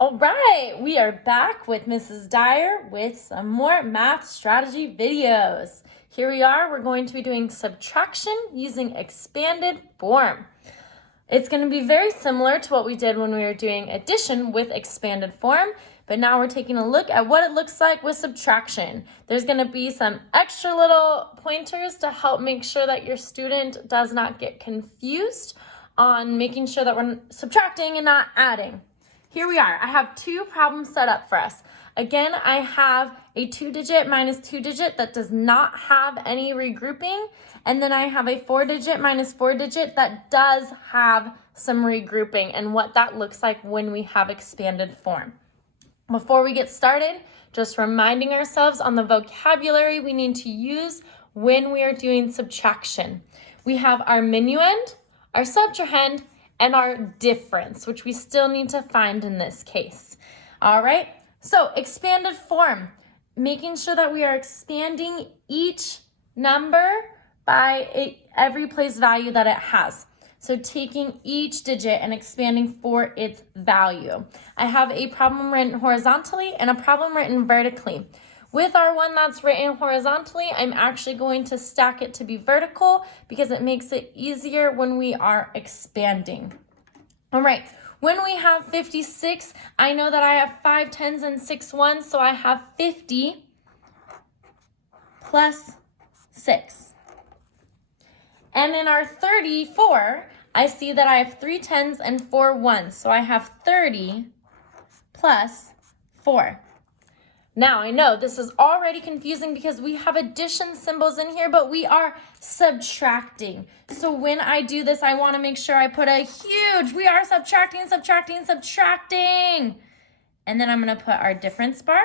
All right, we are back with Mrs. Dyer with some more math strategy videos. Here we are, we're going to be doing subtraction using expanded form. It's going to be very similar to what we did when we were doing addition with expanded form, but now we're taking a look at what it looks like with subtraction. There's going to be some extra little pointers to help make sure that your student does not get confused on making sure that we're subtracting and not adding. Here we are. I have two problems set up for us. Again, I have a 2-digit minus 2-digit that does not have any regrouping. And then I have a 4-digit minus 4-digit that does have some regrouping and what that looks like when we have expanded form. Before we get started, just reminding ourselves on the vocabulary we need to use when we are doing subtraction. We have our minuend, our subtrahend, and our difference, which we still need to find in this case. All right, so expanded form, making sure that we are expanding each number by every place value that it has. So taking each digit and expanding for its value. I have a problem written horizontally and a problem written vertically. With our one that's written horizontally, I'm actually going to stack it to be vertical because it makes it easier when we are expanding. All right, when we have 56, I know that I have 5 10s and 6 1s, so I have 50 plus 6. And in our 34, I see that I have 3 10s and 4 1s, so I have 30 plus 4. Now, I know this is already confusing because we have addition symbols in here, but we are subtracting. So when I do this, I want to make sure I put a huge, we are subtracting, subtracting, subtracting. And then I'm going to put our difference bar.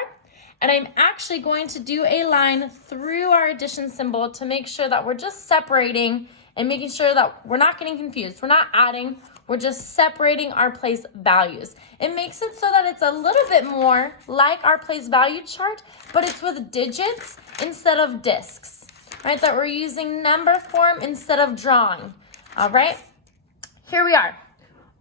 And I'm actually going to do a line through our addition symbol to make sure that we're just separating and making sure that we're not getting confused. We're not adding. We're just separating our place values. It makes it so that it's a little bit more like our place value chart, but it's with digits instead of discs, right? That we're using number form instead of drawing, all right? Here we are.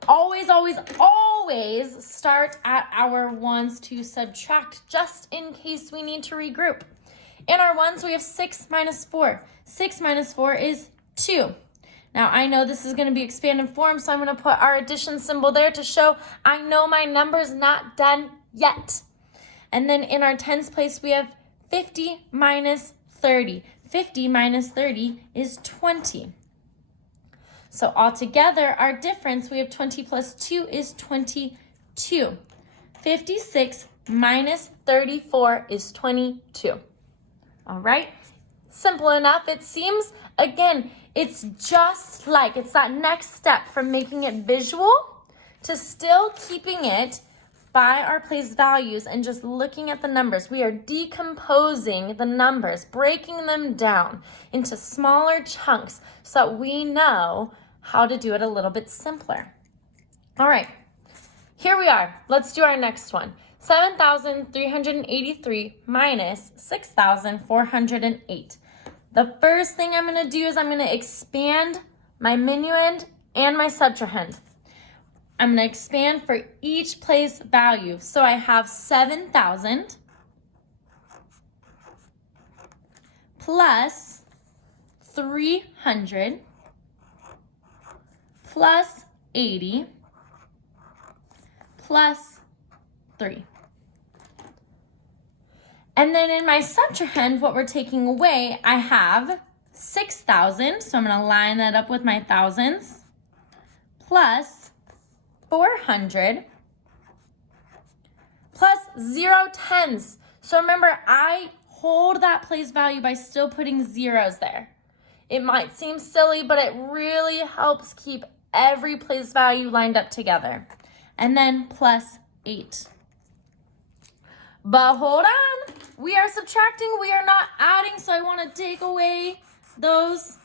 Always, always, always start at our ones to subtract just in case we need to regroup. In our ones, we have 6 minus 4. 6 minus 4 is 2. Now, I know this is going to be expanded form, so I'm going to put our addition symbol there to show I know my number's not done yet. And then in our tens place, we have 50 minus 30. 50 minus 30 is 20. So altogether, our difference, we have 20 plus 2 is 22. 56 minus 34 is 22. All right? Simple enough, it seems. Again, it's just like, it's that next step from making it visual to still keeping it by our place values and just looking at the numbers. We are decomposing the numbers, breaking them down into smaller chunks so that we know how to do it a little bit simpler. All right, here we are. Let's do our next one. 7,383 minus 6,408. The first thing I'm going to do is I'm going to expand my minuend and my subtrahend. I'm going to expand for each place value. So I have 7,000 plus 300 plus 80 plus 3. And then in my subtrahend, what we're taking away, I have 6,000. So I'm going to line that up with my thousands. Plus 400 plus 0 tens. So remember, I hold that place value by still putting zeros there. It might seem silly, but it really helps keep every place value lined up together. And then plus 8. But hold on, we are subtracting, we are not adding, so I want to take away those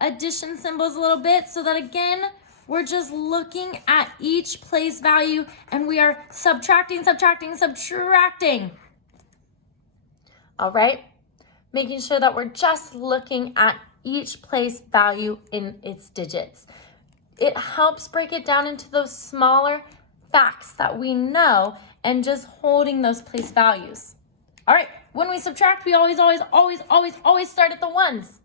addition symbols a little bit so that again, we're just looking at each place value and we are subtracting, subtracting, subtracting. All right, making sure that we're just looking at each place value in its digits. It helps break it down into those smaller, facts that we know and just holding those place values. All right, when we subtract, we always start at the ones.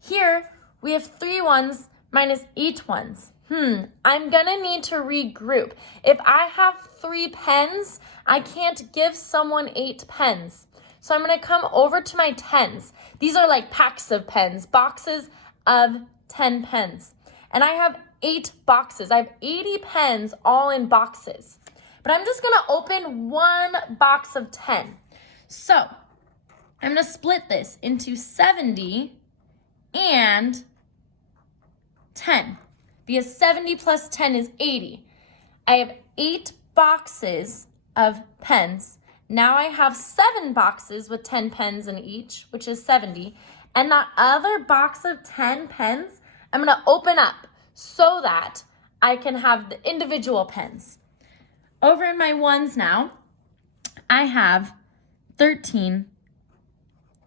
Here, we have 3 ones minus 8 ones. I'm gonna need to regroup. If I have 3 pens, I can't give someone 8 pens. So I'm gonna come over to my 10s. These are like packs of pens, boxes of 10 pens. And I have 8 boxes. I have 80 pens all in boxes. But I'm just gonna open 1 box of 10. So I'm gonna split this into 70 and 10. Because 70 plus 10 is 80. I have 8 boxes of pens. Now I have 7 boxes with 10 pens in each, which is 70. And that other box of 10 pens, I'm gonna open up so that I can have the individual pens. Over in my ones now, I have 13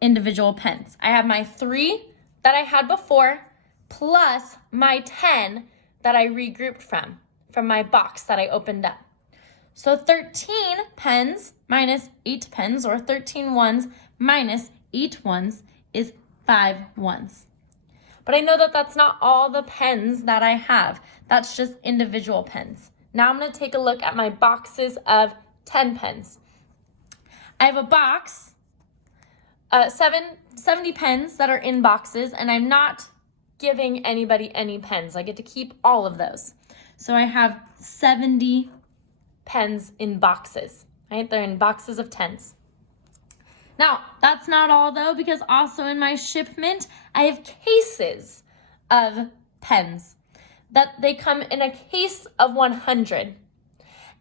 individual pens. I have my 3 that I had before, plus my 10 that I regrouped from my box that I opened up. So 13 pens minus 8 pens, or 13 ones minus 8 ones, is 5 ones. But I know that that's not all the pens that I have. That's just individual pens. Now I'm going to take a look at my boxes of 10 pens. I have a box, 70 pens that are in boxes, and I'm not giving anybody any pens. I get to keep all of those. So I have 70 pens in boxes, right? They're in boxes of 10s. Now, that's not all though, because also in my shipment, I have cases of pens that they come in a case of 100.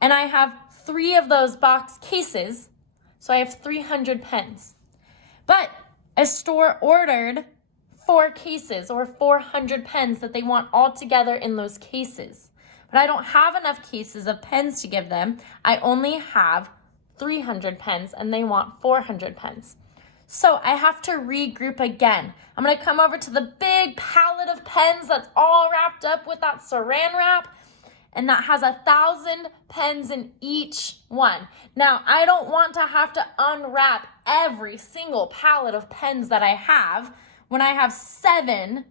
And I have 3 of those box cases, so I have 300 pens. But a store ordered 4 cases or 400 pens that they want all together in those cases. But I don't have enough cases of pens to give them. I only have 300 pens and they want 400 pens. So I have to regroup again. I'm gonna come over to the big palette of pens that's all wrapped up with that saran wrap, and that has 1,000 pens in each one. Now, I don't want to have to unwrap every single palette of pens that I have when I have 7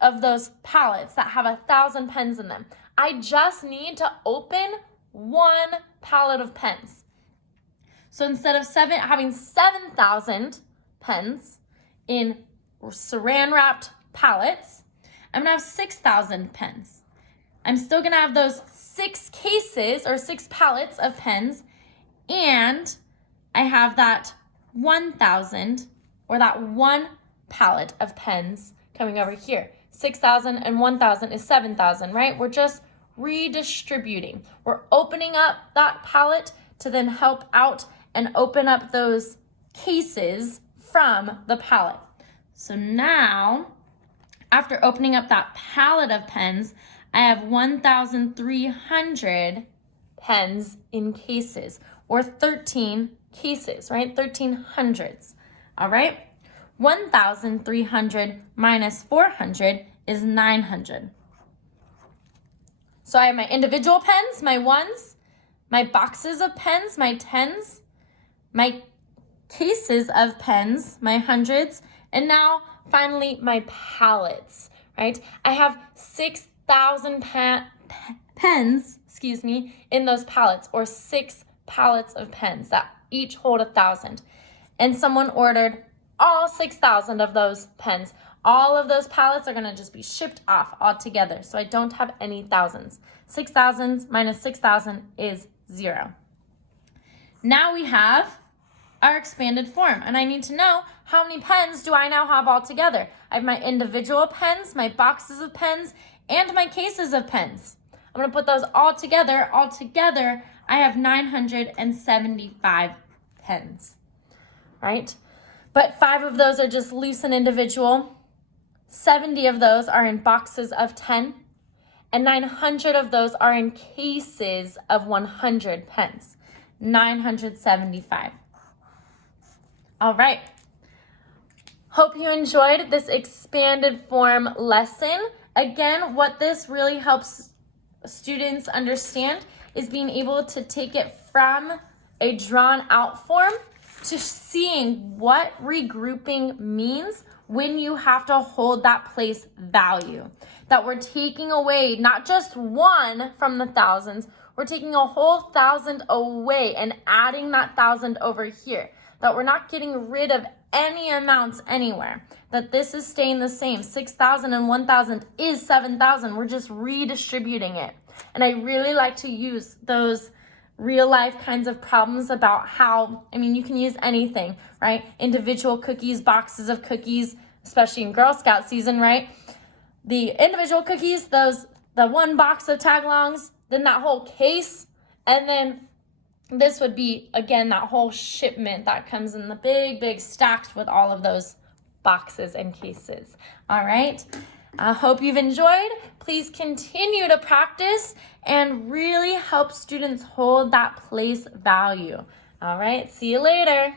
of those palettes that have 1,000 pens in them. I just need to open 1 palette of pens. So instead of having 7,000 pens in saran wrapped palettes, I'm gonna have 6,000 pens. I'm still gonna have those 6 cases or 6 palettes of pens, and I have that 1,000 or that 1 palette of pens coming over here. 6,000 and 1,000 is 7,000, right? We're just redistributing. We're opening up that palette to then help out and open up those cases from the palette. So now, after opening up that palette of pens, I have 1,300 pens in cases, or 13 cases, right? 1300s, all right? 1,300 minus 400 is 900. So I have my individual pens, my ones, my boxes of pens, my 10s, my cases of pens, my hundreds, and now finally my palettes, right? I have 6,000 pens, in those palettes, or 6 palettes of pens that each hold 1,000. And someone ordered all 6,000 of those pens. All of those palettes are gonna just be shipped off altogether, so I don't have any thousands. 6,000 minus 6,000 is 0. Now we have our expanded form, and I need to know how many pens do I now have all together. I have my individual pens, my boxes of pens, and my cases of pens. I'm gonna put those all together. All together, I have 975 pens, right? But 5 of those are just loose and individual. 70 of those are in boxes of 10, and 900 of those are in cases of 100 pens. 975. All right. Hope you enjoyed this expanded form lesson. Again, what this really helps students understand is being able to take it from a drawn out form to seeing what regrouping means when you have to hold that place value. That we're taking away not just one from the thousands, we're taking a whole 1,000 away and adding that 1,000 over here. That we're not getting rid of any amounts anywhere. That this is staying the same. 6,000 and 1,000 is 7,000. We're just redistributing it. And I really like to use those real life kinds of problems about how, you can use anything, right? Individual cookies, boxes of cookies, especially in Girl Scout season, right? The individual cookies, the one box of tagalongs, then that whole case, and then this would be, again, that whole shipment that comes in the big stacks with all of those boxes and cases. All right. I hope you've enjoyed. Please continue to practice and really help students hold that place value. All right. See you later.